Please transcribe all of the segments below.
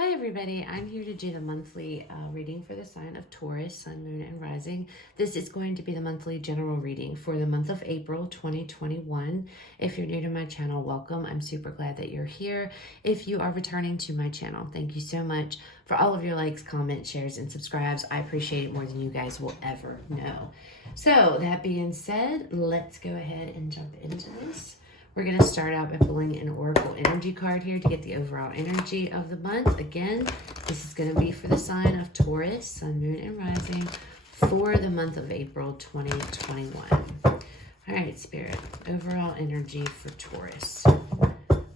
Hi everybody, I'm here to do the monthly reading for the sign of Taurus, Sun, Moon, and Rising. This is going to be the monthly general reading for the month of April 2021. If you're new to my channel, welcome. I'm super glad that you're here. If you are returning to my channel, thank you so much for all of your likes, comments, shares, and subscribes. I appreciate it more than you guys will ever know. So that being said, let's go ahead and jump into this. We're going to start out by pulling an Oracle energy card here to get the overall energy of the month. Again, this is going to be for the sign of Taurus, Sun, Moon, and Rising for the month of April 2021. All right, Spirit, overall energy for Taurus.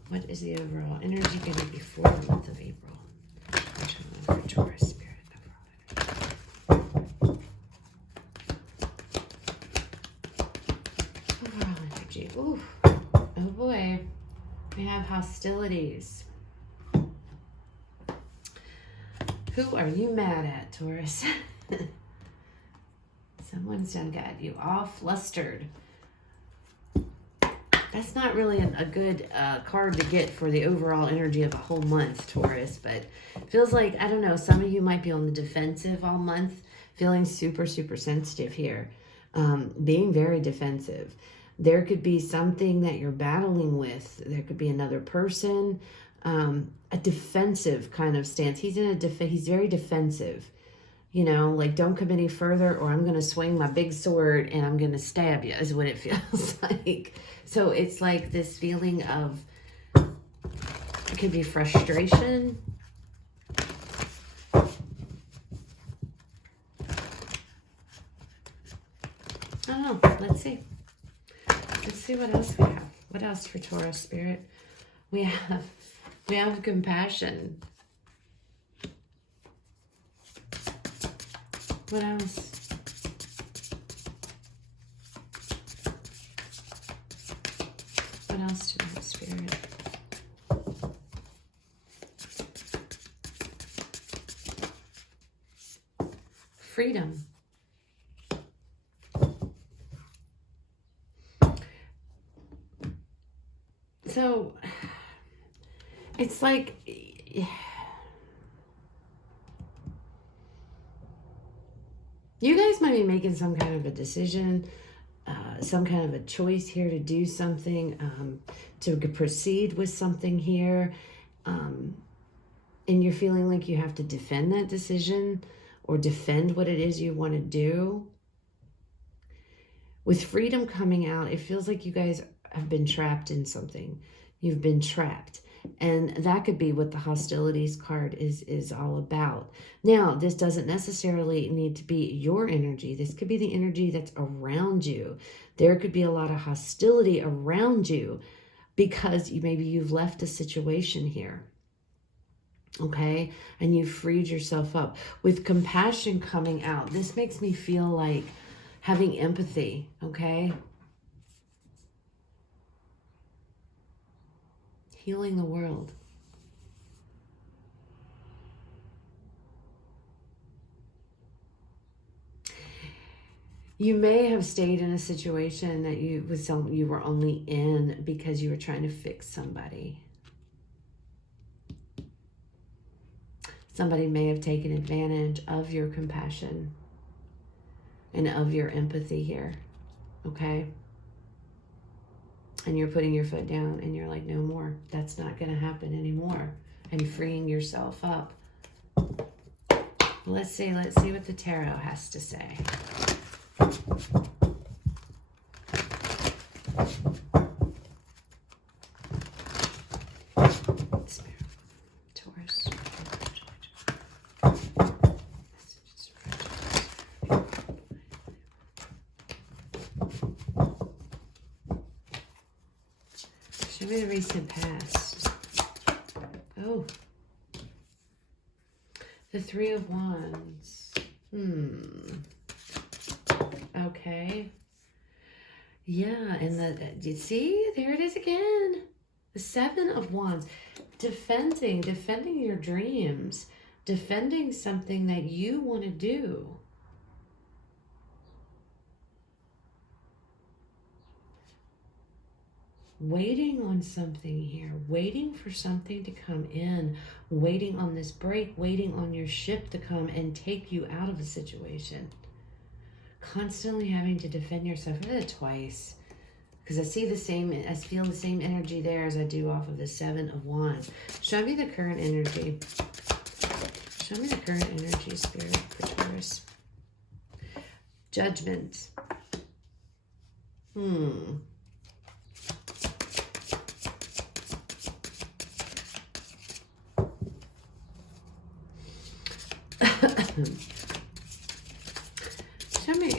What is the overall energy going to be for the month of April? For Taurus, Spirit, overall energy. Ooh. Oh boy, we have hostilities. Who are you mad at, Taurus? Someone's done got you all flustered. That's not really a good card to get for the overall energy of a whole month, Taurus, but it feels like, I don't know, some of you might be on the defensive all month, feeling super, super sensitive here, being very defensive. There could be something that you're battling with. There could be another person, a defensive kind of stance. He's very defensive, you know, like don't come any further or I'm going to swing my big sword and I'm going to stab you is what it feels like. So it's like this feeling of, it could be frustration. I don't know. Let's see. Let's see what else we have. What else for Taurus, Spirit? We have compassion. What else? What else do we have, Spirit? Freedom. So it's like you guys might be making some kind of a decision, some kind of a choice here to do something, to proceed with something here. And you're feeling like you have to defend that decision or defend what it is you want to do. With freedom coming out, it feels like you guys have been trapped in something. You've been trapped. And that could be what the hostilities card is all about. Now, this doesn't necessarily need to be your energy. This could be the energy that's around you. There could be a lot of hostility around you because maybe you've left a situation here. Okay? And you've freed yourself up. With compassion coming out, this makes me feel like having empathy, okay? Healing the world. You may have stayed in a situation that you were only in because you were trying to fix somebody. Somebody may have taken advantage of your compassion and of your empathy here, okay? And you're putting your foot down and you're like, no more. That's not going to happen anymore. And freeing yourself up. Let's see what the tarot has to say. Taurus. Show me the recent past. Oh. The Three of Wands. Okay. Yeah, and you see? There it is again. The Seven of Wands. Defending your dreams. Defending something that you want to do. waiting on something here, waiting for something to come in, waiting on this break, waiting on your ship to come and take you out of a situation. Constantly having to defend yourself. I did it twice because I feel the same energy there as I do off of the Seven of Wands. Show me the current energy. Show me the current energy, Spirit, for Taurus. Judgment. Show me,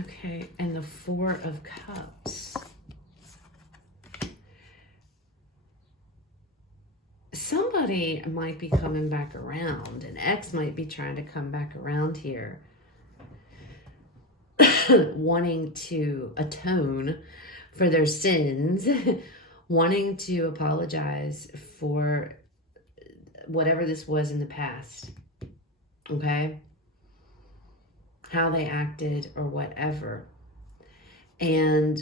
okay, and the Four of Cups. Somebody might be coming back around. An ex might be trying to come back around here. Wanting to atone for their sins. Wanting to apologize for whatever this was in the past. Okay? How they acted or whatever. And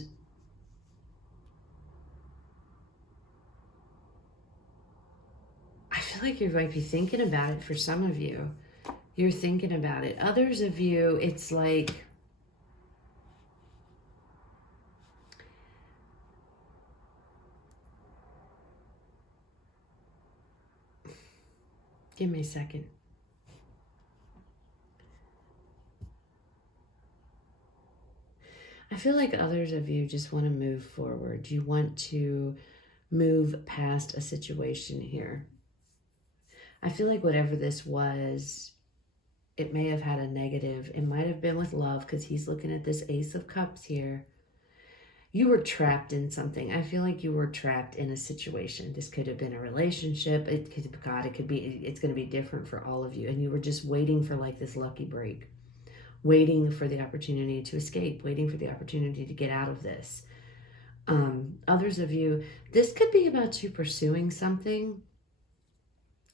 I feel like you might be thinking about it for some of you. You're thinking about it. Others of you, it's like, give me a second. I feel like others of you just want to move forward. You want to move past a situation here. I feel like whatever this was, it may have had a negative. It might have been with love because he's looking at this Ace of Cups here. You were trapped in something. I feel like you were trapped in a situation. This could have been a relationship. It's going to be different for all of you. And you were just waiting for like this lucky break. Waiting for the opportunity to escape, waiting for the opportunity to get out of this. Others of you, this could be about you pursuing something,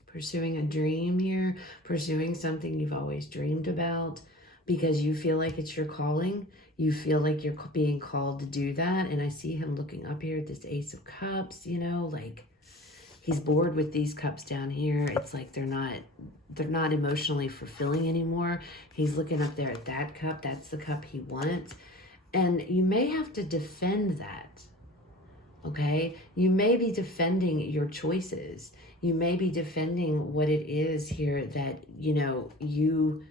pursuing a dream here, pursuing something you've always dreamed about because you feel like it's your calling. You feel like you're being called to do that. And I see him looking up here at this Ace of Cups, you know, like he's bored with these cups down here. It's like they're not emotionally fulfilling anymore. He's looking up there at that cup. That's the cup he wants. And you may have to defend that, okay? You may be defending your choices. You may be defending what it is here that, you know, you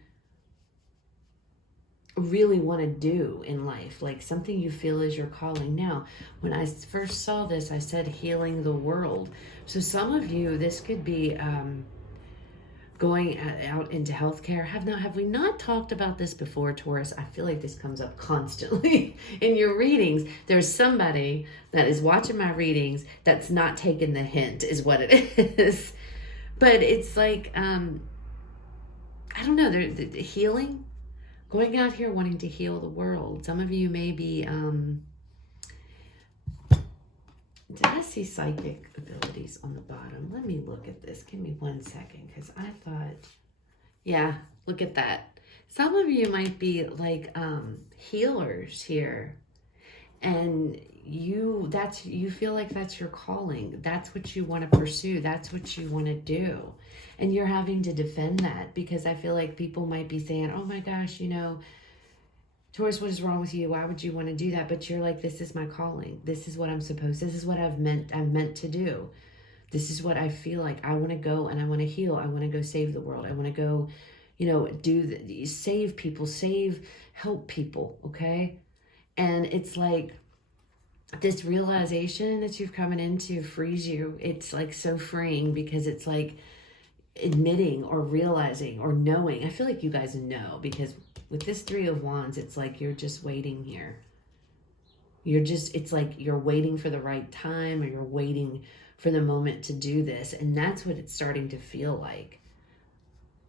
really want to do in life, like something you feel is your calling. Now, when I first saw this, I said healing the world. So some of you, this could be going out into healthcare. Have we not talked about this before, Taurus? I feel like this comes up constantly in your readings. There's somebody that is watching my readings that's not taking the hint, is what it is. But it's like, I don't know, the healing. Going out here wanting to heal the world. Some of you may be, did I see psychic abilities on the bottom? Let me look at this. Give me 1 second, because I thought, yeah, look at that. Some of you might be like healers here. And you feel like that's your calling. That's what you want to pursue. That's what you want to do. And you're having to defend that because I feel like people might be saying, oh my gosh, you know, Taurus, what is wrong with you? Why would you want to do that? But you're like, this is my calling. This is what I'm supposed, this is what I'm meant to do. This is what I feel like. I want to go and I want to heal. I want to go save the world. I want to go, you know, save people, help people. Okay. And it's like, this realization that you've coming into frees you. It's like so freeing because it's like admitting or realizing or knowing. I feel like you guys know because with this Three of Wands, it's like you're just waiting here. It's like you're waiting for the right time or you're waiting for the moment to do this. And that's what it's starting to feel like.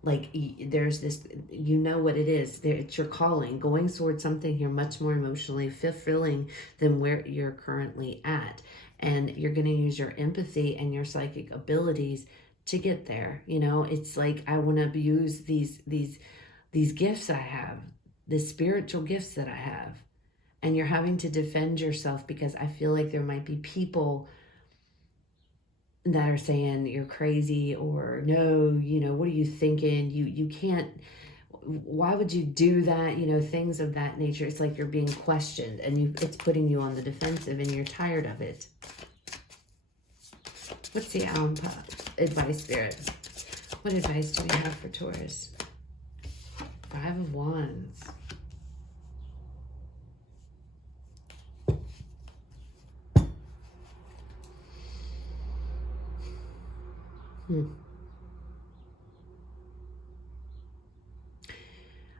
Like there's this, you know what it is. It's your calling, going towards something here much more emotionally fulfilling than where you're currently at. And you're going to use your empathy and your psychic abilities to get there. You know, it's like, I want to use these gifts I have, the spiritual gifts that I have. And you're having to defend yourself because I feel like there might be people that are saying you're crazy, or no, you know, what are you thinking? You can't, why would you do that? You know, things of that nature. It's like you're being questioned, and it's putting you on the defensive, and you're tired of it. What's the advice, Spirit? What advice do we have for Taurus? 5 of Wands.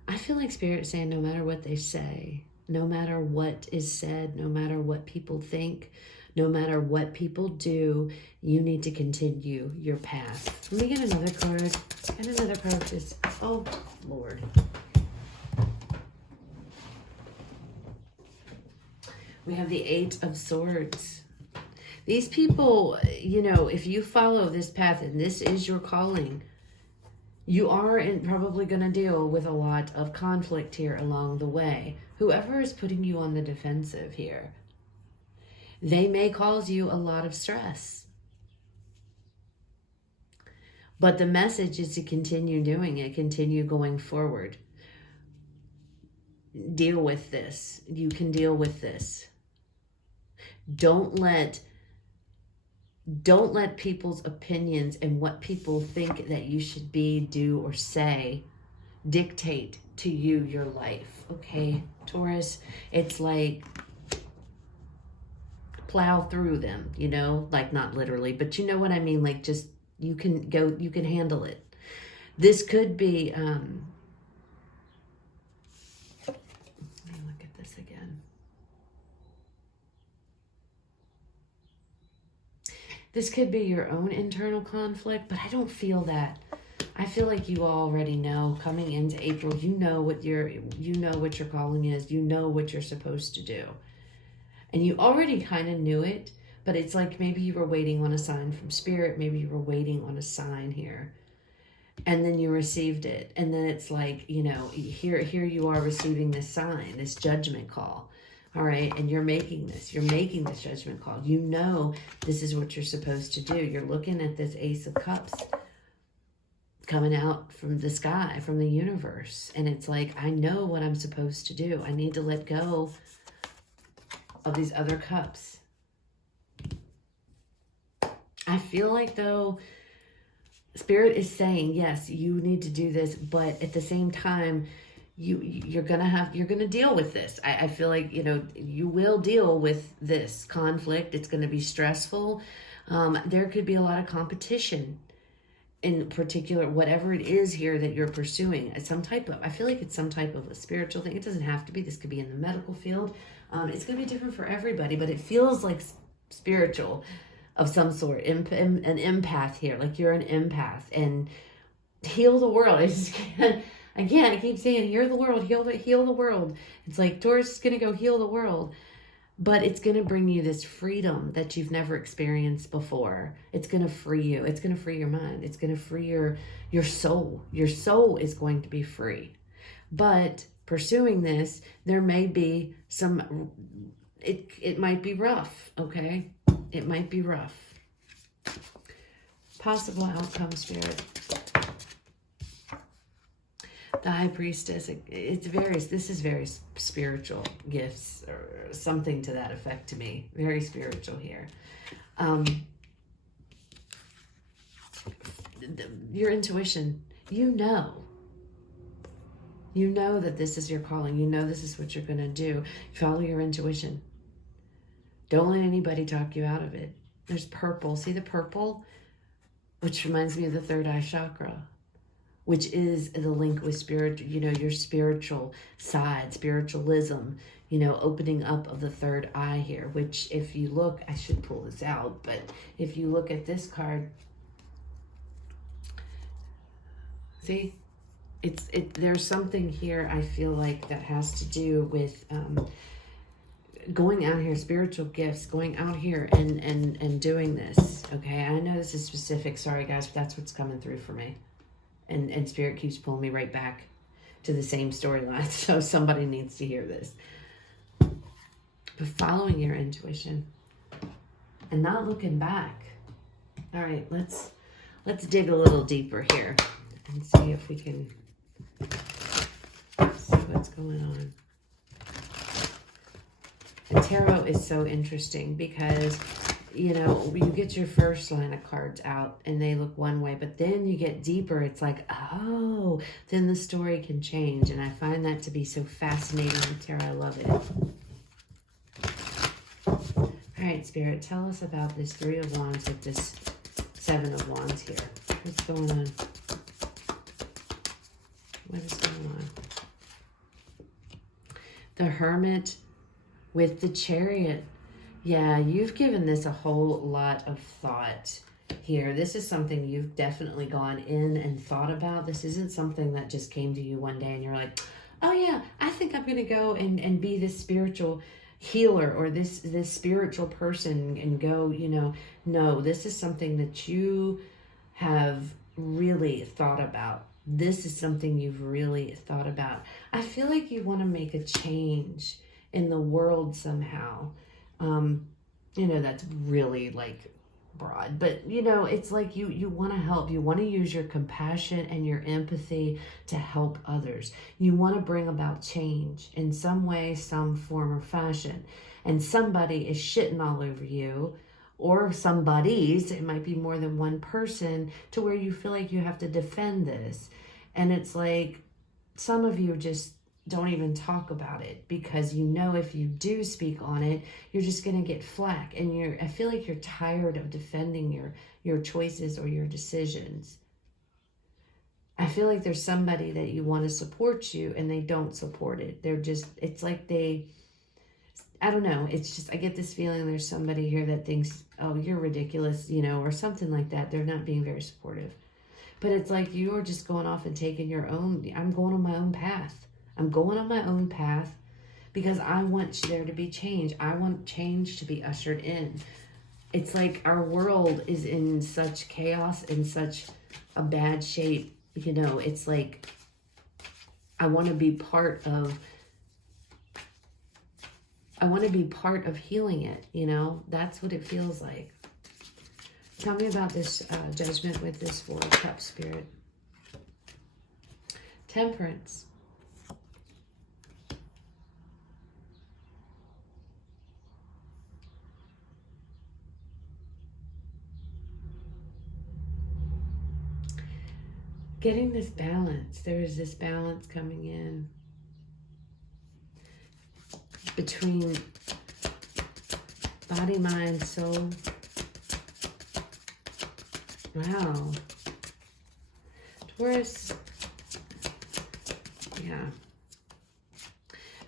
I feel like Spirit is saying no matter what they say, no matter what is said, no matter what people think, no matter what people do, you need to continue your path. Let me get another card. And another card just, oh, Lord. We have the 8 of Swords. These people, you know, if you follow this path and this is your calling, you are probably going to deal with a lot of conflict here along the way. Whoever is putting you on the defensive here, they may cause you a lot of stress. But the message is to continue doing it, continue going forward. Deal with this. You can deal with this. Don't let people's opinions and what people think that you should be, do, or say dictate to you your life, okay, Taurus? It's like plow through them, you know, like not literally, but you know what I mean? Like just, you can handle it. This could be, let me look at this again. This could be your own internal conflict, but I don't feel that. I feel like you already know coming into April, you know what your calling is. You know what you're supposed to do. And you already kind of knew it, but it's like maybe you were waiting on a sign from Spirit. Maybe you were waiting on a sign here. And then you received it. And then it's like, you know, here you are receiving this sign, this judgment call. All right, and you're making this judgment call. You know this is what you're supposed to do. You're looking at this Ace of Cups coming out from the sky, from the universe. And it's like, I know what I'm supposed to do. I need to let go of these other cups. I feel like, though, Spirit is saying, yes, you need to do this, but at the same time, you're gonna deal with this. I feel like, you know, you will deal with this conflict. It's going to be stressful. There could be a lot of competition, in particular, whatever it is here that you're pursuing. I feel like it's some type of a spiritual thing. It doesn't have to be. This could be in the medical field. It's going to be different for everybody, but it feels like spiritual of some sort. An empath here, like you're an empath, and heal the world. I just can't. Again, I keep saying, heal the world, heal the world. It's like Taurus is going to go heal the world, but it's going to bring you this freedom that you've never experienced before. It's going to free you. It's going to free your mind. It's going to free your soul. Your soul is going to be free. But pursuing this, there may be some, it might be rough, okay? It might be rough. Possible outcome, Spirit. The High Priestess, this is very spiritual gifts, or something to that effect to me. Very spiritual here. Your intuition, you know that this is your calling. You know this is what you're going to do. Follow your intuition. Don't let anybody talk you out of it. There's purple. See the purple? Which reminds me of the third eye chakra, which is the link with spirit, you know, your spiritual side, spiritualism, you know, opening up of the third eye here, which if you look, I should pull this out, but if you look at this card, see, there's something here I feel like that has to do with going out here, spiritual gifts, going out here and doing this, okay? I know this is specific, sorry guys, but that's what's coming through for me. And Spirit keeps pulling me right back to the same storyline. So somebody needs to hear this. but following your intuition and not looking back. All right, let's dig a little deeper here and see if we can see what's going on. And tarot is so interesting because, you know, you get your first line of cards out and they look one way, but then you get deeper. It's like, oh, then the story can change. And I find that to be so fascinating with tarot. I love it. All right, Spirit, tell us about this Three of Wands with this Seven of Wands here. What's going on? What is going on? The Hermit with the Chariot. Yeah, you've given this a whole lot of thought here. This is something you've definitely gone in and thought about. This isn't something that just came to you one day and you're like, oh yeah, I think I'm going to go and be this spiritual healer or this spiritual person and go, you know. No, this is something that you have really thought about. This is something you've really thought about. I feel like you want to make a change in the world somehow. You know, that's really like broad, but you know, it's like you want to help. You want to use your compassion and your empathy to help others. You want to bring about change in some way, some form or fashion. And somebody is shitting all over you, or somebody's, it might be more than one person, to where you feel like you have to defend this. And it's like some of you just don't even talk about it because you know if you do speak on it, you're just going to get flack. And I feel like you're tired of defending your choices or your decisions. I feel like there's somebody that you want to support you and they don't support it. They're just, it's like I don't know. It's just, I get this feeling there's somebody here that thinks, oh, you're ridiculous, you know, or something like that. They're not being very supportive. But it's like you're just going off and taking your own, I'm going on my own path. I'm going on my own path because I want there to be change. I want change to be ushered in. It's like our world is in such chaos, in such a bad shape. You know, it's like I want to be part of healing it, you know? That's what it feels like. Tell me about this Judgment with this Four of Cups, Spirit. Temperance. Getting this balance. There is this balance coming in between body, mind, soul. Wow. Taurus. Yeah.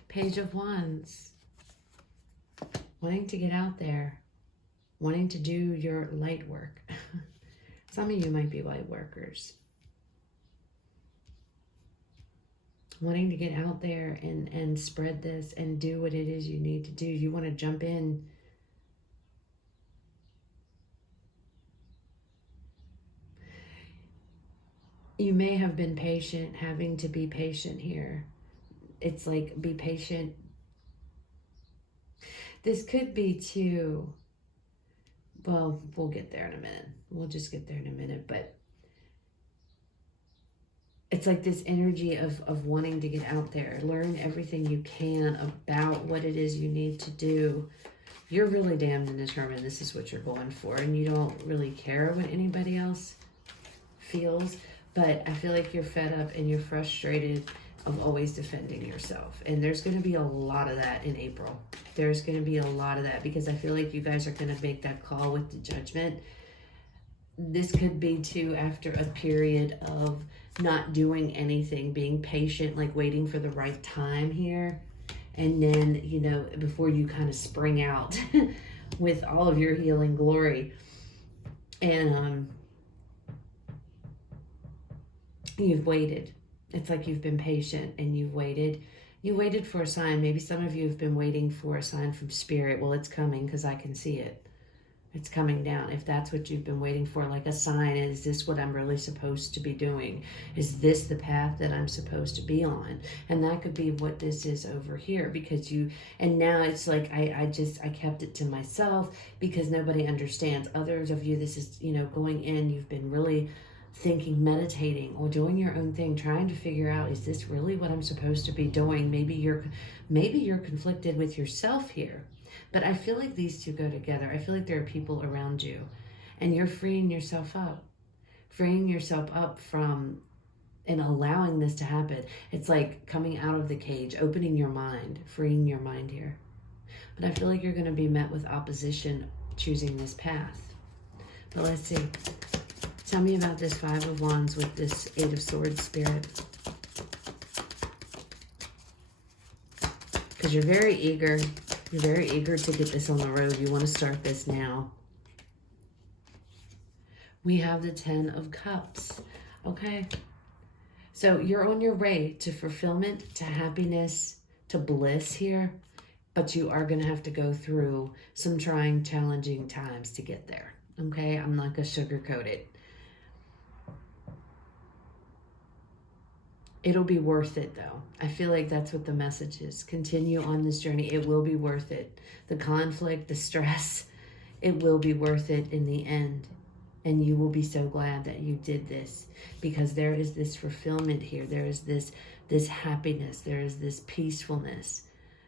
Page of Wands. Wanting to get out there. Wanting to do your light work. Some of you might be light workers. Wanting to get out there and spread this and do what it is you need to do. You want to jump in. You may have been patient, having to be patient here. It's like, be patient. This could be too, well, we'll get there in a minute. We'll just get there in a minute, but it's like this energy of wanting to get out there, learn everything you can about what it is you need to do. You're really damned and determined this is what you're going for, and you don't really care what anybody else feels, but I feel like you're fed up and you're frustrated of always defending yourself. And there's going to be a lot of that in April. There's going to be a lot of that because I feel like you guys are going to make that call with the Judgment. This could be too after a period of not doing anything, being patient, like waiting for the right time here. And then, you know, before you kind of spring out with all of your healing glory. And you've waited. It's like you've been patient and you've waited. You waited for a sign. Maybe some of you have been waiting for a sign from Spirit. Well, it's coming because I can see it. It's coming down. If that's what you've been waiting for, like a sign, is this what I'm really supposed to be doing? Is this the path that I'm supposed to be on? And that could be what this is over here, because and now it's like, I kept it to myself because nobody understands. Others of you, this is, going in, you've been really thinking, meditating, or doing your own thing, trying to figure out, is this really what I'm supposed to be doing? Maybe you're conflicted with yourself here. But I feel like these two go together. I feel like there are people around you, and you're freeing yourself up from and allowing this to happen. It's like coming out of the cage, opening your mind, freeing your mind here. But I feel like you're going to be met with opposition choosing this path. But let's see. Tell me about this Five of Wands with this Eight of Swords spirit. Because you're very eager. You're very eager to get this on the road. You want to start this now. We have the Ten of Cups. Okay. So you're on your way to fulfillment, to happiness, to bliss here. But you are going to have to go through some trying, challenging times to get there. Okay. I'm not going to sugarcoat it. It'll be worth it, though. I feel like that's what the message is. Continue on this journey. It will be worth it. The conflict, the stress, it will be worth it in the end. And you will be so glad that you did this, because there is this fulfillment here. There is this happiness. There is this peacefulness.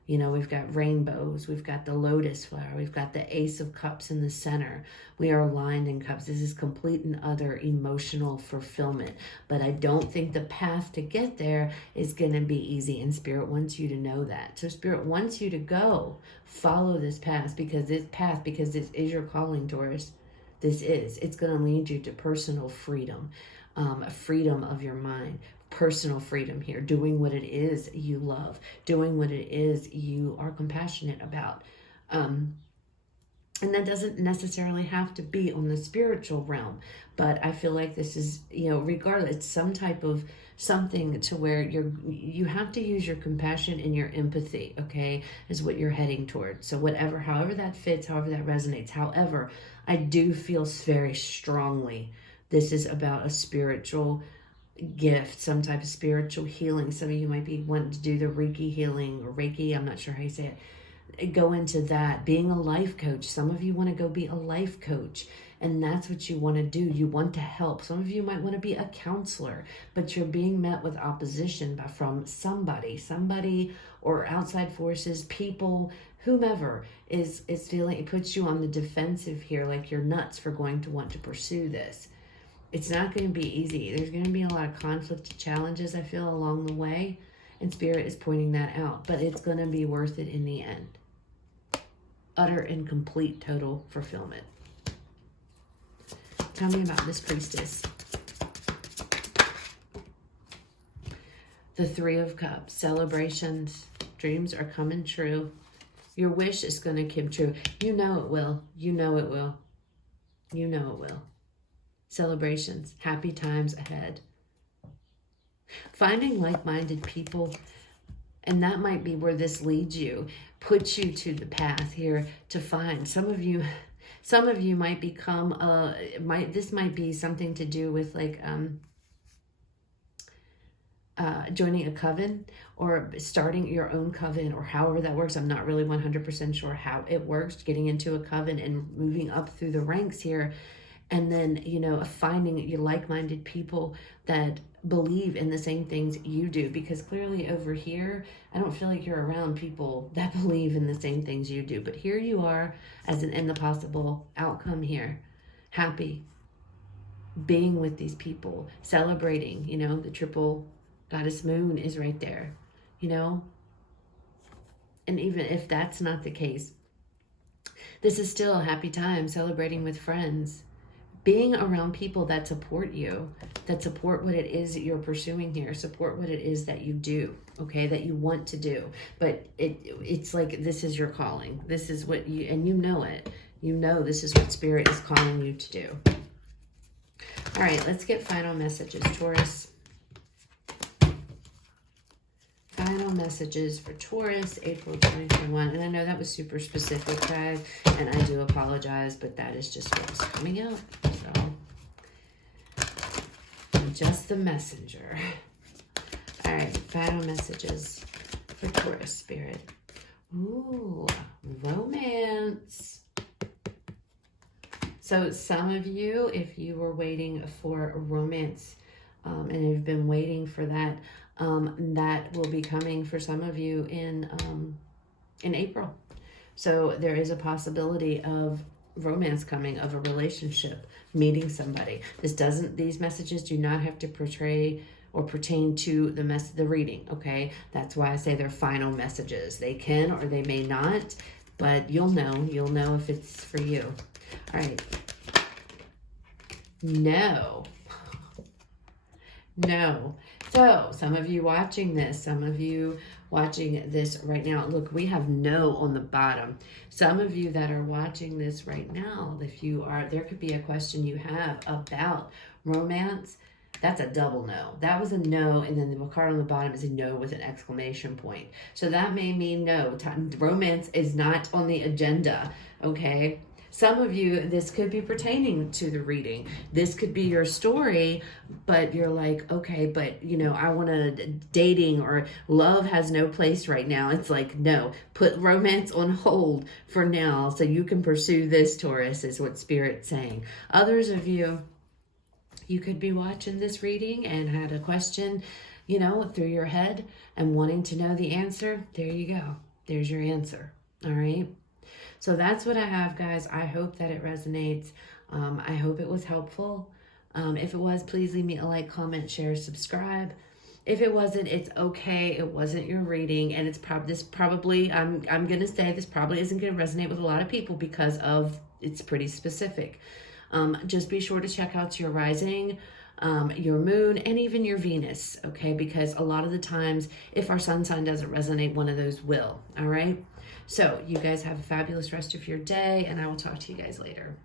We've got rainbows. We've got the lotus flower. We've got the Ace of Cups in the center. We are aligned in cups. This is complete and utter emotional fulfillment. But I don't think the path to get there is going to be easy. And Spirit wants you to know that. So Spirit wants you to go follow this path, because this is your calling, Taurus. It's going to lead you to personal freedom, freedom of your mind. Personal freedom here, doing what it is you love, doing what it is you are compassionate about. And that doesn't necessarily have to be on the spiritual realm, but I feel like this is, regardless, some type of something to where you have to use your compassion and your empathy, okay, is what you're heading towards. So however that fits, however that resonates. However, I do feel very strongly this is about a spiritual gift, some type of spiritual healing. Some of you might be wanting to do the Reiki healing, or Reiki, I'm not sure how you say it. Go into that. Being a life coach. Some of you want to go be a life coach, and that's what you want to do. You want to help. Some of you might want to be a counselor, but you're being met with opposition from somebody or outside forces, people, whomever is feeling, it puts you on the defensive here, like you're nuts for going to want to pursue this. It's not going to be easy. There's going to be a lot of conflict, challenges, I feel, along the way. And Spirit is pointing that out. But it's going to be worth it in the end. Utter and complete, total fulfillment. Tell me about this Priestess. The Three of Cups. Celebrations. Dreams are coming true. Your wish is going to come true. You know it will. You know it will. You know it will. Celebrations, happy times ahead. Finding like-minded people, and that might be where this leads you, puts you to the path here to find. Some of you might become, this might be something to do with like joining a coven or starting your own coven, or however that works. I'm not really 100% sure how it works, getting into a coven and moving up through the ranks here. And then, finding your like-minded people that believe in the same things you do. Because clearly over here, I don't feel like you're around people that believe in the same things you do. But here you are in the possible outcome here. Happy. Being with these people. Celebrating, the triple goddess moon is right there, And even if that's not the case, this is still a happy time, celebrating with friends. Being around people that support you, that support what it is that you're pursuing here, support what it is that you do, okay, that you want to do. But it's like this is your calling. This is what and you know it. You know this is what Spirit is calling you to do. All right, let's get final messages, Taurus. final messages for Taurus, April 2021. And I know that was super specific, guys, and I do apologize, but that is just what was coming up. So, I'm just the messenger. All right, final messages for Taurus spirit. Ooh, romance. So some of you, if you were waiting for a romance and you've been waiting for that, that will be coming for some of you in April. So there is a possibility of romance coming, of a relationship, meeting somebody. These messages do not have to portray or pertain to the reading, okay? That's why I say they're final messages. They can or they may not, but you'll know if it's for you. All right. No. No. So some of you watching this right now, look, we have no on the bottom. Some of you that are watching this right now, there could be a question you have about romance. That's a double no. That was a no, and then the card on the bottom is a no with an exclamation point. So that may mean no. Romance is not on the agenda, okay? Some of you, this could be pertaining to the reading. This could be your story, but you're like, okay, but I want to dating or love has no place right now. It's like, no, put romance on hold for now so you can pursue this, Taurus, is what Spirit's saying. Others of you, you could be watching this reading and had a question, through your head and wanting to know the answer. There you go. There's your answer. All right. So that's what I have, guys. I hope that it resonates. I hope it was helpful. If it was, please leave me a like, comment, share, subscribe. If it wasn't, it's okay. It wasn't your reading, and I'm gonna say this probably isn't gonna resonate with a lot of people because it's pretty specific. Just be sure to check out your rising, your moon, and even your Venus, okay? Because a lot of the times, if our sun sign doesn't resonate, one of those will, all right? So you guys have a fabulous rest of your day, and I will talk to you guys later.